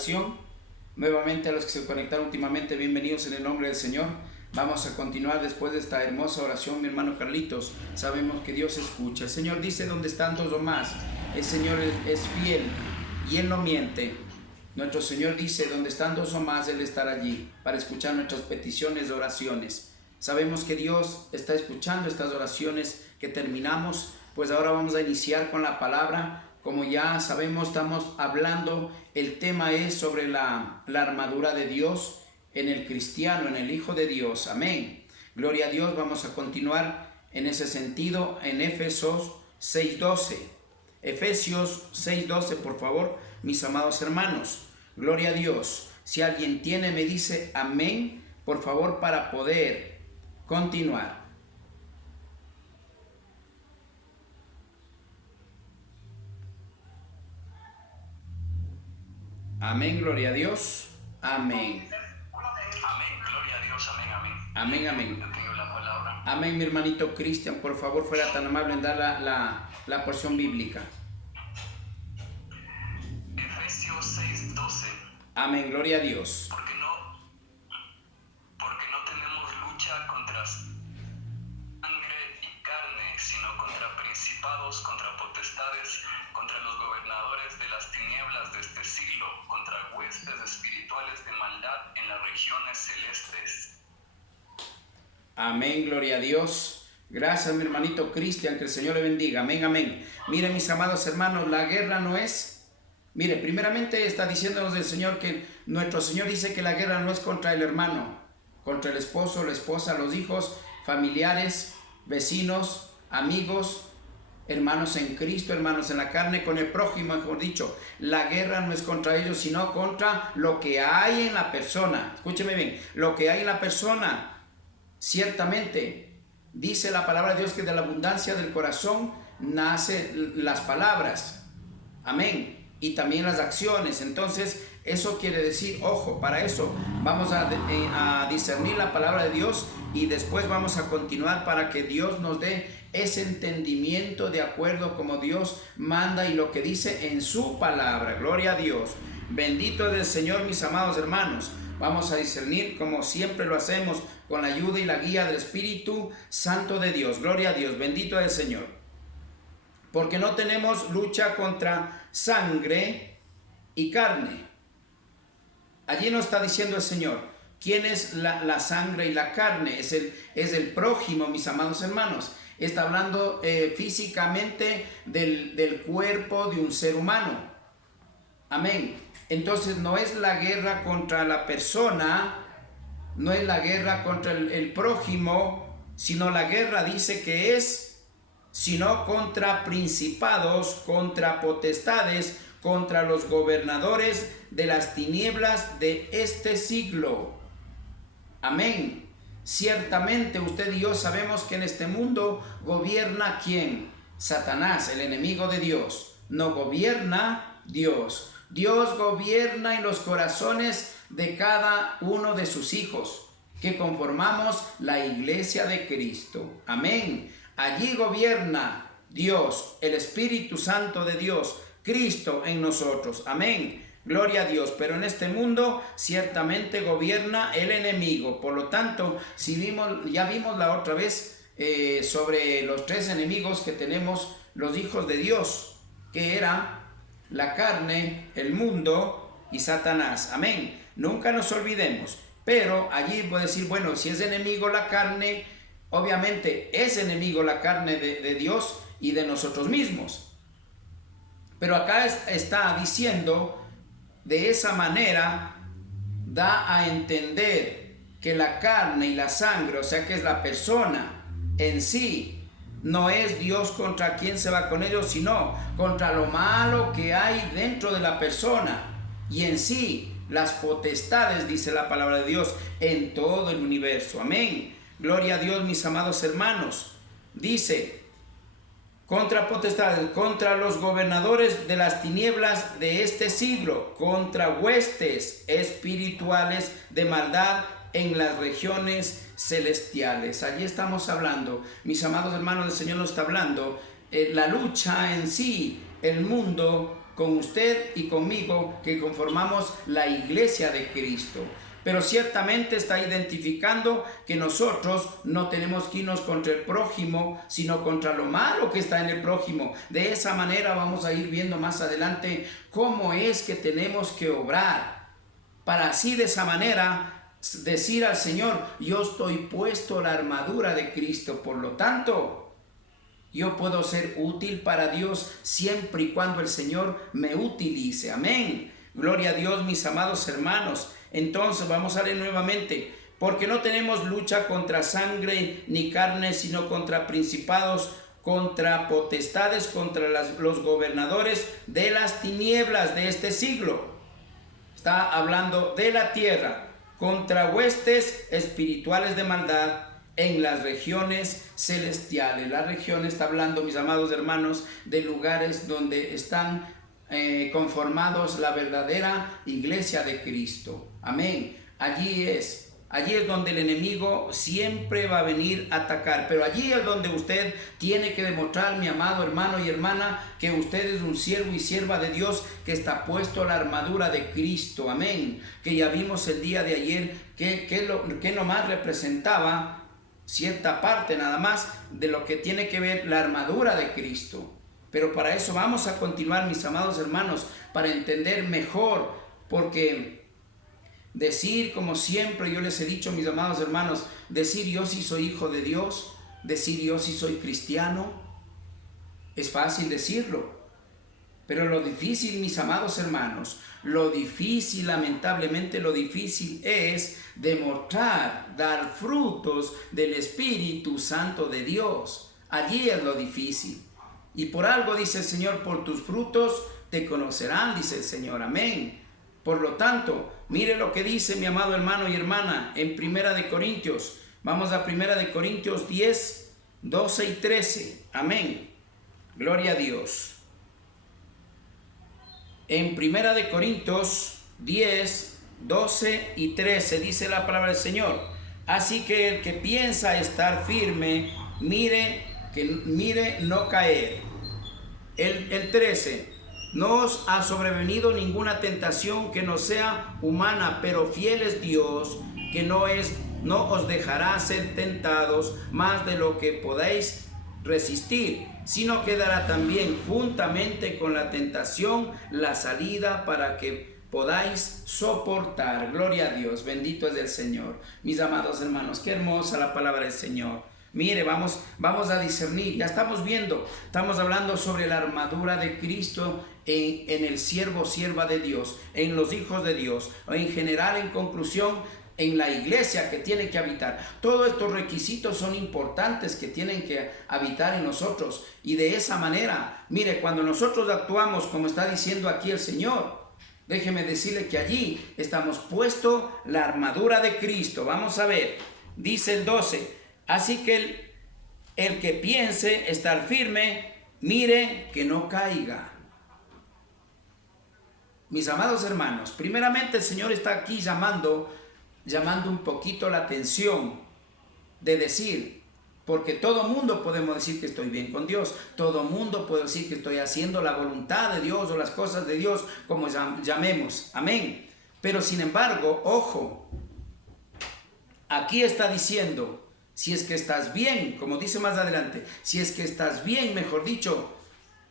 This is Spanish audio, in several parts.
oración. Nuevamente a los que se conectaron últimamente, bienvenidos en el nombre del Señor. Vamos a continuar después de esta hermosa oración, mi hermano Carlitos. Sabemos que Dios escucha. El Señor dice: donde están dos o más, el Señor es fiel y Él no miente. Nuestro Señor dice: donde están dos o más, Él estará allí para escuchar nuestras peticiones de oraciones. Sabemos que Dios está escuchando estas oraciones que terminamos. Pues ahora vamos a iniciar con la palabra. Como ya sabemos, estamos hablando, el tema es sobre la armadura de Dios en el cristiano, en el Hijo de Dios. Amén. Gloria a Dios. Vamos a continuar en ese sentido en Efesios 6:12. Efesios 6:12, por favor, mis amados hermanos. Gloria a Dios. Si alguien tiene, me dice amén, por favor, para poder continuar. Amén, gloria a Dios. Amén. Amén, gloria a Dios, amén, amén. Amén, amén. Yo tengo la palabra. Amén, mi hermanito Cristian, por favor, fuera tan amable en dar la porción bíblica. Efesios 6:12. Amén, gloria a Dios. Porque no tenemos lucha contra sangre y carne, sino contra principados, contra potestades, contra los gobernadores de las tinieblas de este siglo, contra huestes espirituales de maldad en las regiones celestes. Amén, gloria a Dios. Gracias, mi hermanito Cristian, que el Señor le bendiga. Amén, amén. Miren, mis amados hermanos, la guerra no es... Mire, primeramente está diciéndonos el Señor que nuestro Señor dice que la guerra no es contra el hermano, contra el esposo, la esposa, los hijos, familiares, vecinos, amigos, hermanos en Cristo, hermanos en la carne, con el prójimo, mejor dicho. La guerra no es contra ellos, sino contra lo que hay en la persona. Escúcheme bien, lo que hay en la persona. Ciertamente, dice la palabra de Dios que de la abundancia del corazón nacen las palabras. Amén. Y también las acciones. Entonces, eso quiere decir, ojo, para eso vamos a discernir la palabra de Dios y después vamos a continuar para que Dios nos dé ese entendimiento de acuerdo como Dios manda y lo que dice en su palabra. Gloria a Dios. Bendito del Señor, mis amados hermanos. Vamos a discernir como siempre lo hacemos con la ayuda y la guía del Espíritu Santo de Dios. Gloria a Dios. Bendito del Señor. Porque no tenemos lucha contra sangre y carne. Allí nos está diciendo el Señor. ¿Quién es la sangre y la carne? Es el prójimo, mis amados hermanos. Está hablando físicamente del cuerpo de un ser humano. Amén. Entonces no es la guerra contra la persona, no es la guerra contra el prójimo, sino la guerra dice que es sino contra principados, contra potestades, contra los gobernadores de las tinieblas de este siglo. Amén. Ciertamente usted y yo sabemos que en este mundo gobierna ¿quién? Satanás, el enemigo de Dios. No gobierna Dios. Dios gobierna en los corazones de cada uno de sus hijos, que conformamos la iglesia de Cristo. Amén. Allí gobierna Dios, el Espíritu Santo de Dios, Cristo en nosotros. Amén. Gloria a Dios. Pero en este mundo ciertamente gobierna el enemigo. Por lo tanto, ya vimos la otra vez sobre los tres enemigos que tenemos los hijos de Dios, que era la carne, el mundo y Satanás. Amén. Nunca nos olvidemos. Pero allí voy a decir, bueno, si es enemigo la carne, obviamente es enemigo la carne de Dios y de nosotros mismos. Pero acá está diciendo, de esa manera, da a entender que la carne y la sangre, o sea que es la persona en sí, no es Dios contra quien se va con ellos, sino contra lo malo que hay dentro de la persona y en sí, las potestades, dice la palabra de Dios, en todo el universo. Amén. Gloria a Dios, mis amados hermanos. Dice, contra potestades, contra los gobernadores de las tinieblas de este siglo, contra huestes espirituales de maldad en las regiones celestiales. Allí estamos hablando, mis amados hermanos, el Señor nos está hablando, la lucha en sí, el mundo con usted y conmigo, que conformamos la iglesia de Cristo. Pero ciertamente está identificando que nosotros no tenemos que irnos contra el prójimo, sino contra lo malo que está en el prójimo. De esa manera vamos a ir viendo más adelante cómo es que tenemos que obrar, para así de esa manera decir al Señor: yo estoy puesto la armadura de Cristo, por lo tanto yo puedo ser útil para Dios siempre y cuando el Señor me utilice. Amén. Gloria a Dios, mis amados hermanos. Entonces vamos a leer nuevamente: porque no tenemos lucha contra sangre ni carne, sino contra principados, contra potestades, contra los gobernadores de las tinieblas de este siglo. Está hablando de la tierra, contra huestes espirituales de maldad en las regiones celestiales. La región está hablando, mis amados hermanos, de lugares donde están conformados la verdadera iglesia de Cristo. Amén. Allí es donde el enemigo siempre va a venir a atacar, pero allí es donde usted tiene que demostrar, mi amado hermano y hermana, que usted es un siervo y sierva de Dios, que está puesto la armadura de Cristo. Amén. Que ya vimos el día de ayer que nomás representaba cierta parte nada más de lo que tiene que ver la armadura de Cristo. Pero para eso vamos a continuar, mis amados hermanos, para entender mejor, porque decir, como siempre yo les he dicho, mis amados hermanos, decir yo sí soy hijo de Dios, decir yo sí soy cristiano, es fácil decirlo. Pero lo difícil, mis amados hermanos, lo difícil, lamentablemente lo difícil es demostrar, dar frutos del Espíritu Santo de Dios. Allí es lo difícil. Y por algo dice el Señor: por tus frutos te conocerán, dice el Señor. Amén. Por lo tanto, mire lo que dice, mi amado hermano y hermana, en Primera de Corintios. Vamos a Primera de Corintios 10, 12 y 13. Amén. Gloria a Dios. En Primera de Corintios 10, 12 y 13 dice la palabra del Señor: así que el que piensa estar firme, mire no caer. El 13: no os ha sobrevenido ninguna tentación que no sea humana, pero fiel es Dios, que no os dejará ser tentados más de lo que podáis resistir, sino que dará también juntamente con la tentación la salida para que podáis soportar. Gloria a Dios, bendito es el Señor. Mis amados hermanos, qué hermosa la palabra del Señor. Mire, vamos a discernir. Ya estamos viendo, estamos hablando sobre la armadura de Cristo en el siervo, sierva de Dios, en los hijos de Dios, en general, en conclusión, en la iglesia que tiene que habitar. Todos estos requisitos son importantes que tienen que habitar en nosotros. Y de esa manera, mire, cuando nosotros actuamos como está diciendo aquí el Señor, déjeme decirle que allí estamos puesto la armadura de Cristo. Vamos a ver, dice el 12: así que el que piense estar firme, mire que no caiga. Mis amados hermanos, primeramente el Señor está aquí llamando un poquito la atención de decir, porque todo mundo podemos decir que estoy bien con Dios, todo mundo puede decir que estoy haciendo la voluntad de Dios o las cosas de Dios, como llamemos, amén. Pero sin embargo, ojo, aquí está diciendo: si es que estás bien, como dice más adelante, si es que estás bien, mejor dicho,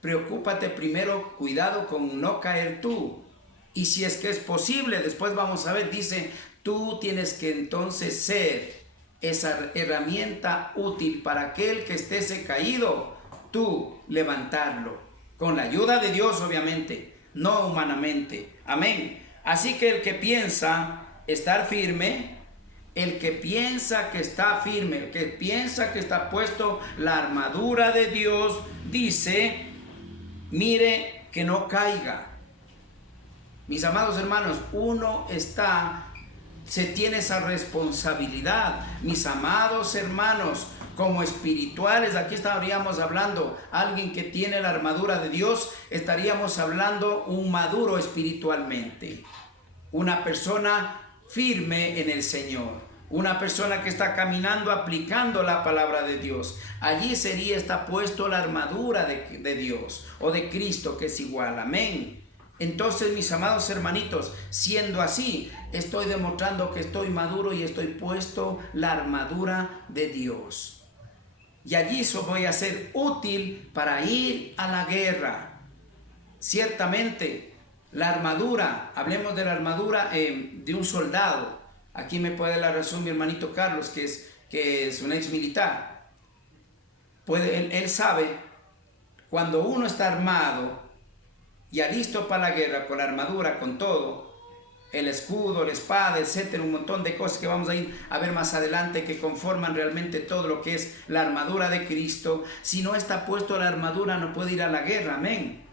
preocúpate primero, cuidado con no caer tú. Y si es que es posible, después vamos a ver, dice, tú tienes que entonces ser esa herramienta útil para aquel que esté caído, tú levantarlo. Con la ayuda de Dios, obviamente, no humanamente. Amén. Así que el que piensa estar firme, el que piensa que está firme, el que piensa que está puesto la armadura de Dios, dice, mire que no caiga. Mis amados hermanos, se tiene esa responsabilidad. Mis amados hermanos, como espirituales, aquí estaríamos hablando, alguien que tiene la armadura de Dios, estaríamos hablando un maduro espiritualmente, una persona firme en el Señor. una persona que está caminando aplicando la palabra de Dios. Allí está puesto la armadura de Dios o de Cristo, que es igual. Amén. Entonces, mis amados hermanitos, siendo así, estoy demostrando que estoy maduro y estoy puesto la armadura de Dios. Y allí eso voy a ser útil para ir a la guerra. Ciertamente, la armadura, hablemos de la armadura de un soldado. Aquí me puede dar la razón mi hermanito Carlos, que es un ex militar. Él sabe, cuando uno está armado, ya listo para la guerra, con la armadura, con todo, el escudo, la espada, etcétera, un montón de cosas que vamos a ir a ver más adelante que conforman realmente todo lo que es la armadura de Cristo. Si no está puesto la armadura, no puede ir a la guerra. Amén.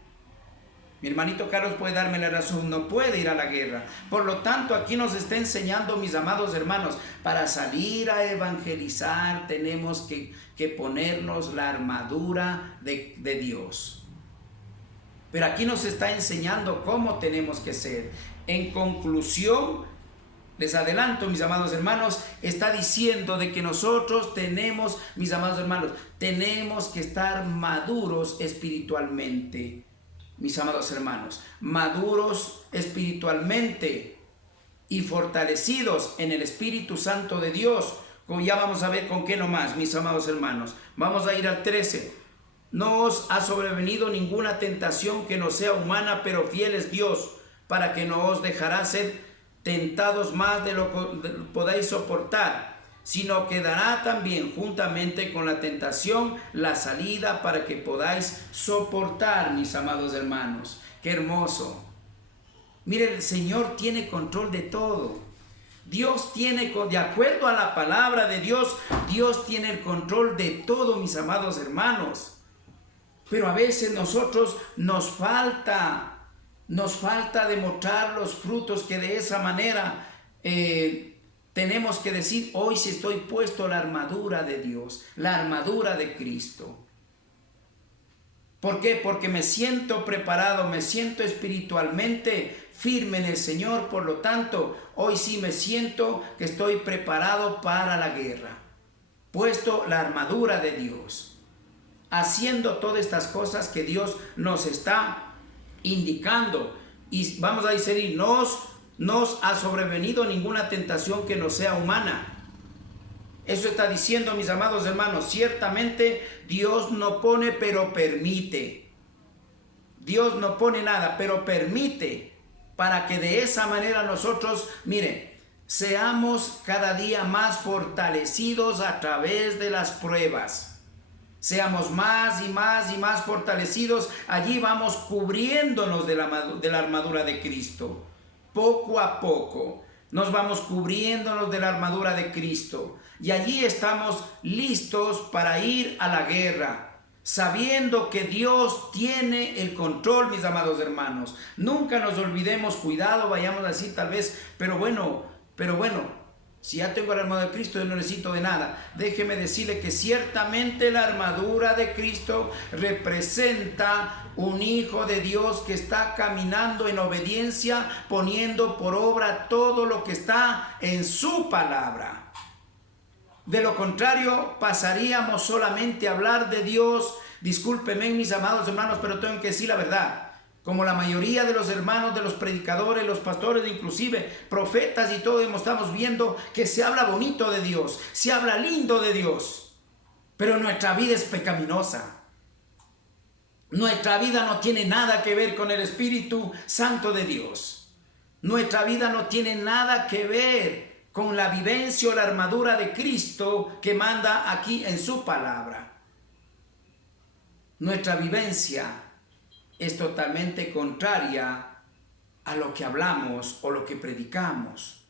Mi hermanito Carlos puede darme la razón, no puede ir a la guerra. Por lo tanto, aquí nos está enseñando, mis amados hermanos, para salir a evangelizar tenemos que ponernos la armadura de Dios. Pero aquí nos está enseñando cómo tenemos que ser. En conclusión, les adelanto, mis amados hermanos, está diciendo de que nosotros tenemos, mis amados hermanos, tenemos que estar maduros espiritualmente. Mis amados hermanos, maduros espiritualmente y fortalecidos en el Espíritu Santo de Dios. Ya vamos a ver con qué nomás, mis amados hermanos. Vamos a ir al 13. No os ha sobrevenido ninguna tentación que no sea humana, pero fiel es Dios, para que no os dejará ser tentados más de lo que podáis soportar, sino que dará también juntamente con la tentación la salida para que podáis soportar, mis amados hermanos. ¡Qué hermoso! Miren, el Señor tiene control de todo. Dios tiene, de acuerdo a la palabra de Dios, Dios tiene el control de todo, mis amados hermanos. Pero a veces nosotros nos falta demostrar los frutos que de esa manera tenemos que decir: hoy sí estoy puesto la armadura de Dios, la armadura de Cristo. ¿Por qué? Porque me siento preparado, me siento espiritualmente firme en el Señor. Por lo tanto, hoy sí me siento que estoy preparado para la guerra, puesto la armadura de Dios, haciendo todas estas cosas que Dios nos está indicando. Y vamos a decir, nos ha sobrevenido ninguna tentación que no sea humana. Eso está diciendo, mis amados hermanos, ciertamente Dios no pone, pero permite. Dios no pone nada, pero permite, para que de esa manera nosotros, miren, seamos cada día más fortalecidos a través de las pruebas. Seamos más y más y más fortalecidos. Allí vamos cubriéndonos de la armadura de Cristo. Poco a poco nos vamos cubriéndonos de la armadura de Cristo. Y allí estamos listos para ir a la guerra, sabiendo que Dios tiene el control, mis amados hermanos. Nunca nos olvidemos, cuidado, vayamos a decir tal vez, pero bueno, si ya tengo la armadura de Cristo, yo no necesito de nada. Déjeme decirle que ciertamente la armadura de Cristo representa un hijo de Dios que está caminando en obediencia, poniendo por obra todo lo que está en su palabra. De lo contrario, pasaríamos solamente a hablar de Dios. Discúlpenme, mis amados hermanos, pero tengo que decir la verdad. Como la mayoría de los hermanos, de los predicadores, los pastores, inclusive profetas y todo, estamos viendo que se habla bonito de Dios, se habla lindo de Dios, pero nuestra vida es pecaminosa. Nuestra vida no tiene nada que ver con el Espíritu Santo de Dios. Nuestra vida no tiene nada que ver con la vivencia o la armadura de Cristo que manda aquí en su palabra. Nuestra vivencia es totalmente contraria a lo que hablamos o lo que predicamos.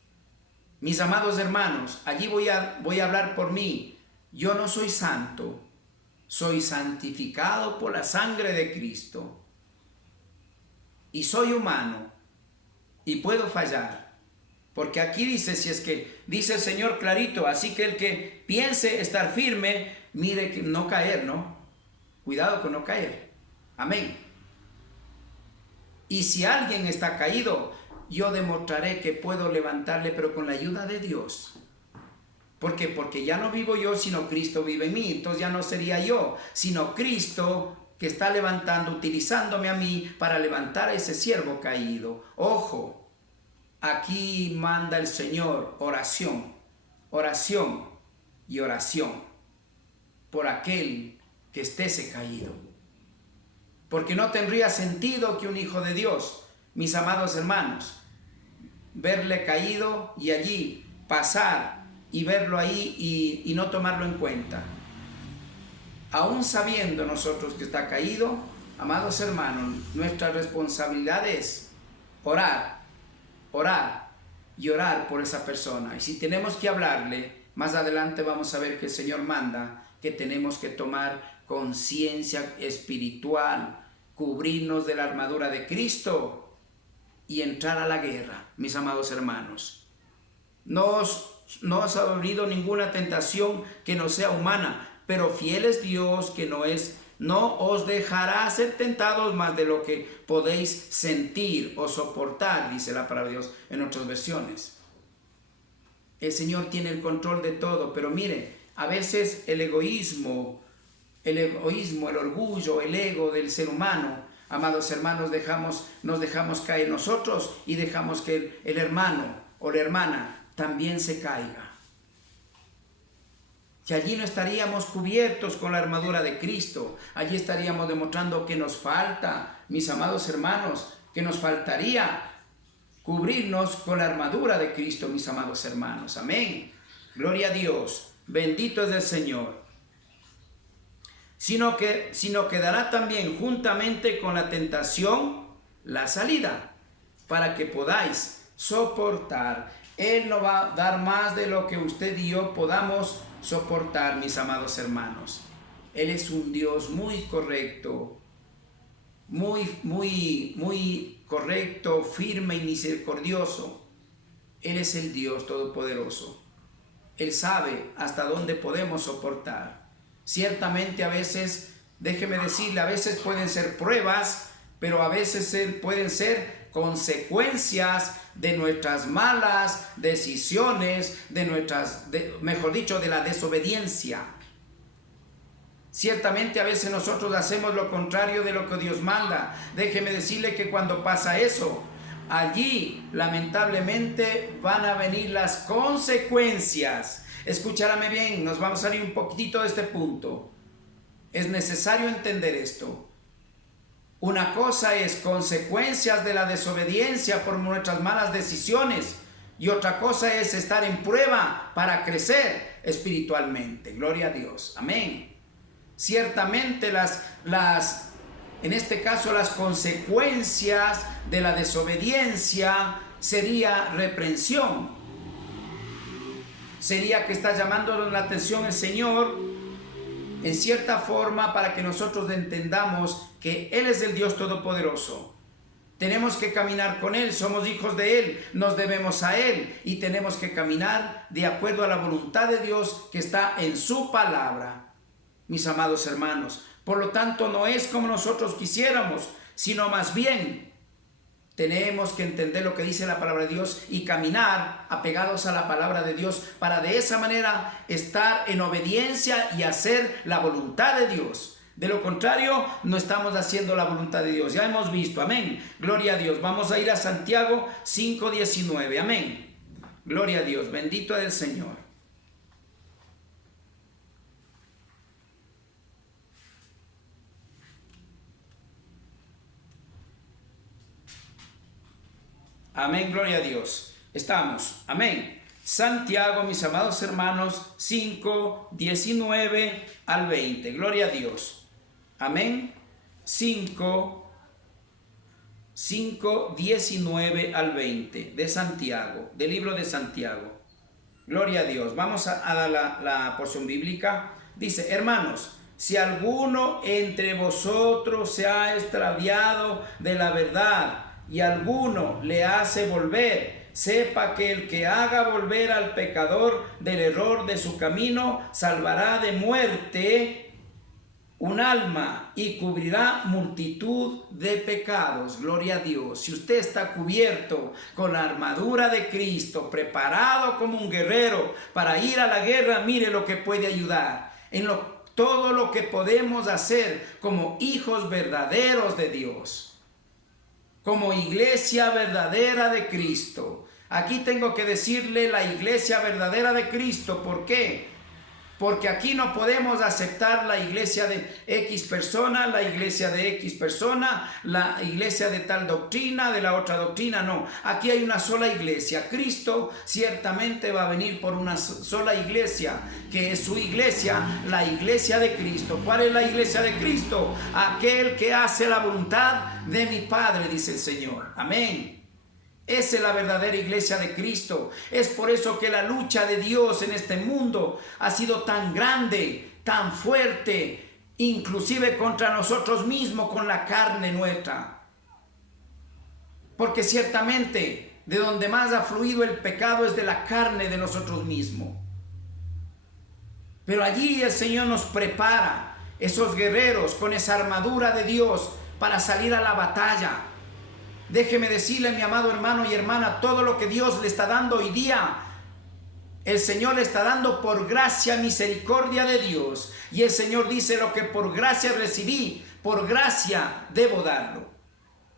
Mis amados hermanos, allí voy a hablar por mí. Yo no soy santo, soy santificado por la sangre de Cristo. Y soy humano y puedo fallar. Porque aquí dice, si es que dice el Señor clarito, así que el que piense estar firme, mire que no caer, ¿no? Cuidado con no caer. Amén. Y si alguien está caído, yo demostraré que puedo levantarle, pero con la ayuda de Dios. ¿Por qué? Porque ya no vivo yo, sino Cristo vive en mí. Entonces ya no sería yo, sino Cristo que está levantando, utilizándome a mí para levantar a ese siervo caído. Ojo, aquí manda el Señor oración, oración y oración por aquel que esté caído. Porque no tendría sentido que un hijo de Dios, mis amados hermanos, verle caído y allí pasar y verlo ahí y no tomarlo en cuenta. Aún sabiendo nosotros que está caído, amados hermanos, nuestra responsabilidad es orar, orar y orar por esa persona. Y si tenemos que hablarle, más adelante vamos a ver que el Señor manda que tenemos que tomar conciencia espiritual, cubrirnos de la armadura de Cristo y entrar a la guerra, mis amados hermanos. No os ha venido ninguna tentación que no sea humana, pero fiel es Dios que no os dejará ser tentados más de lo que podéis sentir o soportar, dice la palabra de Dios en otras versiones. El Señor tiene el control de todo, pero mire, a veces el egoísmo, el orgullo, el ego del ser humano, amados hermanos, nos dejamos caer nosotros y dejamos que el hermano o la hermana también se caiga. Que allí no estaríamos cubiertos con la armadura de Cristo, allí estaríamos demostrando que nos falta, mis amados hermanos, que nos faltaría cubrirnos con la armadura de Cristo, mis amados hermanos. Amén. Gloria a Dios. Bendito es el Señor. Sino que dará también juntamente con la tentación la salida, para que podáis soportar. Él no va a dar más de lo que usted y yo podamos soportar, mis amados hermanos. Él es un Dios muy correcto, muy correcto, firme y misericordioso. Él es el Dios todopoderoso. Él sabe hasta dónde podemos soportar. Ciertamente a veces, déjeme decirle, a veces pueden ser pruebas, pero a veces pueden ser consecuencias de nuestras malas decisiones, mejor dicho, de la desobediencia. Ciertamente a veces nosotros hacemos lo contrario de lo que Dios manda. Déjeme decirle que cuando pasa eso, allí lamentablemente van a venir las consecuencias. Escúchame bien, nos vamos a salir un poquitito de este punto. Es necesario entender esto. Una cosa es consecuencias de la desobediencia por nuestras malas decisiones y otra cosa es estar en prueba para crecer espiritualmente. Gloria a Dios. Amén. Ciertamente en este caso las consecuencias de la desobediencia sería reprensión. Sería que está llamándonos la atención el Señor en cierta forma para que nosotros entendamos que Él es el Dios Todopoderoso. Tenemos que caminar con Él, somos hijos de Él, nos debemos a Él y tenemos que caminar de acuerdo a la voluntad de Dios que está en su palabra, mis amados hermanos. Por lo tanto, no es como nosotros quisiéramos, sino más bien tenemos que entender lo que dice la palabra de Dios y caminar apegados a la palabra de Dios para de esa manera estar en obediencia y hacer la voluntad de Dios. De lo contrario, no estamos haciendo la voluntad de Dios. Ya hemos visto, amén. Gloria a Dios. Vamos a ir a Santiago 5:19, amén. Gloria a Dios. Bendito es el Señor. Amén, gloria a Dios. Estamos, amén. Santiago, mis amados hermanos, 5:19 al 20. Gloria a Dios. Amén. 5:19 al 20 de Santiago, del libro de Santiago. Gloria a Dios. Vamos a dar la porción bíblica. Dice: hermanos, si alguno entre vosotros se ha extraviado de la verdad y alguno le hace volver, sepa que el que haga volver al pecador del error de su camino salvará de muerte un alma y cubrirá multitud de pecados. Gloria a Dios. Si usted está cubierto con la armadura de Cristo, preparado como un guerrero para ir a la guerra, mire lo que puede ayudar. Todo lo que podemos hacer como hijos verdaderos de Dios, como iglesia verdadera de Cristo. Aquí tengo que decirle la iglesia verdadera de Cristo. ¿Por qué? Porque aquí no podemos aceptar la iglesia de X persona, la iglesia de X persona, la iglesia de tal doctrina, de la otra doctrina. No, aquí hay una sola iglesia. Cristo ciertamente va a venir por una sola iglesia, que es su iglesia, la iglesia de Cristo. ¿Cuál es la iglesia de Cristo? Aquel que hace la voluntad de mi Padre, dice el Señor. Amén. Esa es la verdadera iglesia de Cristo. Es por eso que la lucha de Dios en este mundo ha sido tan grande, tan fuerte, inclusive contra nosotros mismos, con la carne nuestra. Porque ciertamente de donde más ha fluido el pecado es de la carne de nosotros mismos. Pero allí el Señor nos prepara, esos guerreros con esa armadura de Dios, para salir a la batalla. Déjeme decirle, mi amado hermano y hermana, todo lo que Dios le está dando hoy día, el Señor le está dando por gracia, misericordia de Dios. Y el Señor dice: lo que por gracia recibí, por gracia debo darlo.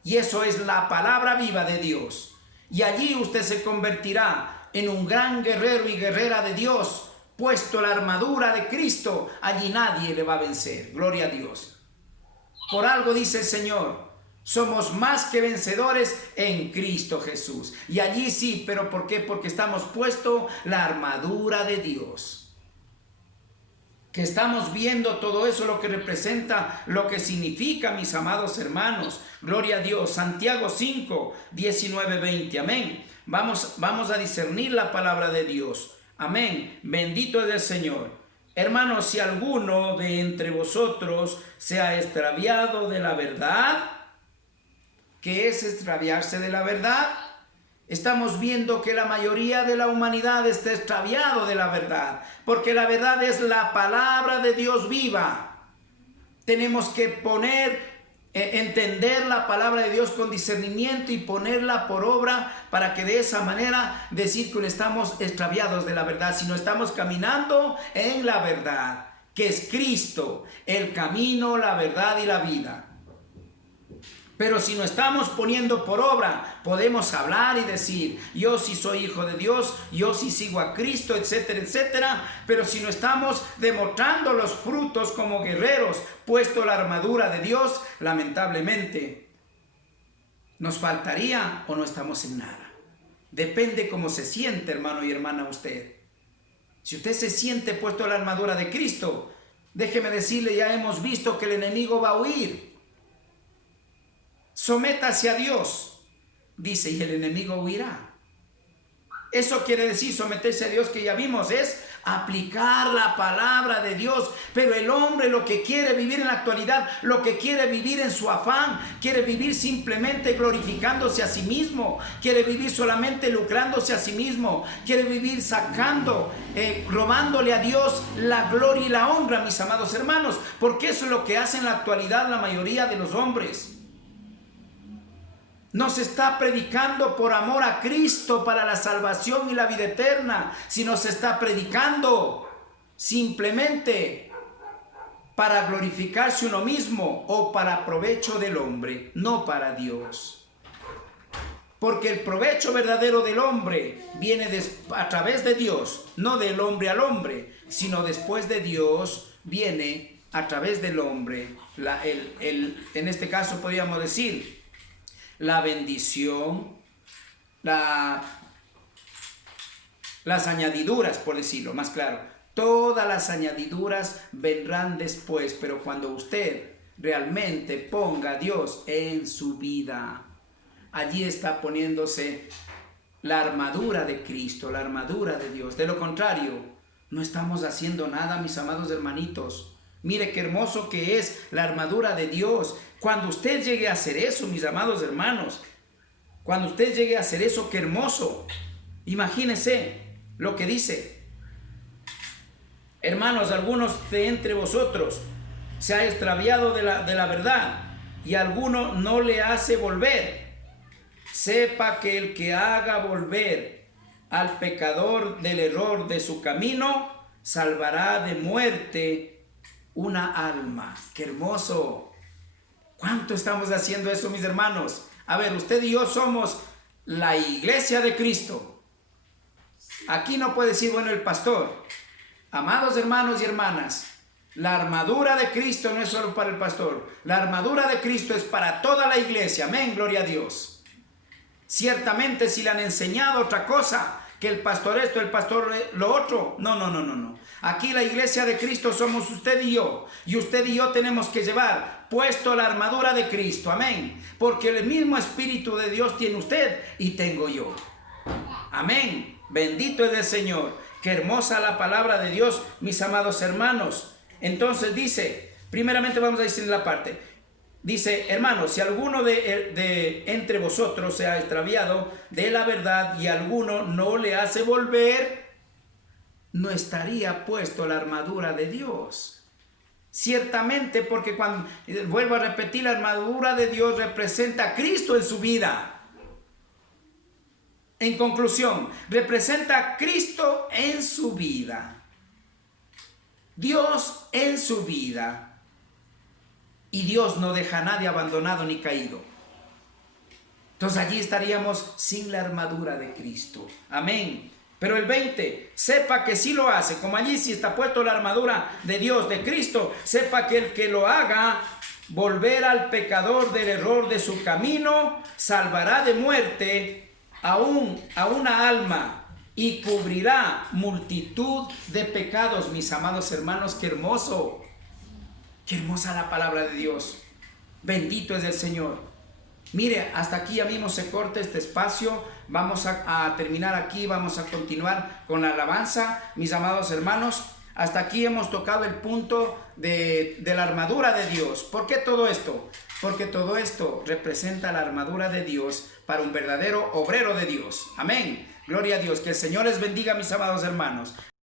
Y eso es la palabra viva de Dios. Y allí usted se convertirá en un gran guerrero y guerrera de Dios, puesto la armadura de Cristo. Allí nadie le va a vencer. Gloria a Dios. Por algo dice el Señor: somos más que vencedores en Cristo Jesús. Y allí sí, pero ¿por qué? Porque estamos puesto la armadura de Dios. Que estamos viendo todo eso, lo que representa, lo que significa, mis amados hermanos. Gloria a Dios. Santiago 5, 19, 20. Amén. Vamos a discernir la palabra de Dios. Amén. Bendito es el Señor. Hermanos, si alguno de entre vosotros se ha extraviado de la verdad. ¿Qué es extraviarse de la verdad? Estamos viendo que la mayoría de la humanidad está extraviado de la verdad, porque la verdad es la palabra de Dios viva. Tenemos que entender la palabra de Dios con discernimiento y ponerla por obra, para que de esa manera decir que no estamos extraviados de la verdad, sino estamos caminando en la verdad, que es Cristo, el camino, la verdad y la vida. Pero si no estamos poniendo por obra, podemos hablar y decir: yo sí soy hijo de Dios, yo sí sigo a Cristo, etcétera, etcétera. Pero si no estamos demostrando los frutos como guerreros, puesto la armadura de Dios, lamentablemente nos faltaría o no estamos en nada. Depende cómo se siente, hermano y hermana, usted. Si usted se siente puesto la armadura de Cristo, déjeme decirle, ya hemos visto que el enemigo va a huir. Sométase a Dios, dice, y el enemigo huirá. Eso quiere decir someterse a Dios, que ya vimos, es aplicar la palabra de Dios. Pero el hombre lo que quiere vivir en la actualidad, lo que quiere vivir en su afán, quiere vivir simplemente glorificándose a sí mismo, quiere vivir solamente lucrándose a sí mismo, quiere vivir sacando, robándole a Dios la gloria y la honra, mis amados hermanos, porque eso es lo que hace en la actualidad la mayoría de los hombres. No se está predicando por amor a Cristo para la salvación y la vida eterna, sino se está predicando simplemente para glorificarse uno mismo o para provecho del hombre, no para Dios. Porque el provecho verdadero del hombre viene a través de Dios, no del hombre al hombre, sino después de Dios viene a través del hombre. En este caso podríamos decir la bendición, las añadiduras, por decirlo más claro. Todas las añadiduras vendrán después, pero cuando usted realmente ponga a Dios en su vida, allí está poniéndose la armadura de Cristo, la armadura de Dios. De lo contrario, no estamos haciendo nada, mis amados hermanitos. Mire qué hermoso que es la armadura de Dios. Cuando usted llegue a hacer eso, mis amados hermanos, cuando usted llegue a hacer eso, qué hermoso. Imagínense lo que dice. Hermanos, algunos de entre vosotros se ha extraviado de la verdad y alguno no le hace volver. Sepa que el que haga volver al pecador del error de su camino, salvará de muerte una alma. ¡Qué hermoso! ¿Cuánto estamos haciendo eso, mis hermanos? A ver, usted y yo somos la iglesia de Cristo. Aquí no puede decir, bueno, el pastor. Amados hermanos y hermanas, la armadura de Cristo no es solo para el pastor. La armadura de Cristo es para toda la iglesia. Amén, gloria a Dios. Ciertamente si le han enseñado otra cosa, que el pastor esto, el pastor lo otro. No. Aquí la iglesia de Cristo somos usted y yo. Y usted y yo tenemos que llevar puesto la armadura de Cristo. Amén. Porque el mismo Espíritu de Dios tiene usted y tengo yo. Amén. Bendito es el Señor. Qué hermosa la palabra de Dios, mis amados hermanos. Entonces dice, primeramente vamos a decir la parte. Dice, hermanos, si alguno de entre vosotros se ha extraviado de la verdad y alguno no le hace volver, no estaría puesto la armadura de Dios. Ciertamente, porque cuando, vuelvo a repetir, la armadura de Dios representa a Cristo en su vida. En conclusión, representa a Cristo en su vida. Dios en su vida. Y Dios no deja a nadie abandonado ni caído. Entonces allí estaríamos sin la armadura de Cristo. Amén. Pero el 20, sepa que sí lo hace. Como allí sí está puesto la armadura de Dios, de Cristo. Sepa que el que lo haga, volver al pecador del error de su camino, salvará de muerte a una alma y cubrirá multitud de pecados. Mis amados hermanos, qué hermoso. Qué hermosa la palabra de Dios. Bendito es el Señor. Mire, hasta aquí ya mismo se corta este espacio. Vamos a terminar aquí. Vamos a continuar con la alabanza, mis amados hermanos. Hasta aquí hemos tocado el punto de la armadura de Dios. ¿Por qué todo esto? Porque todo esto representa la armadura de Dios para un verdadero obrero de Dios. Amén. Gloria a Dios. Que el Señor les bendiga, mis amados hermanos.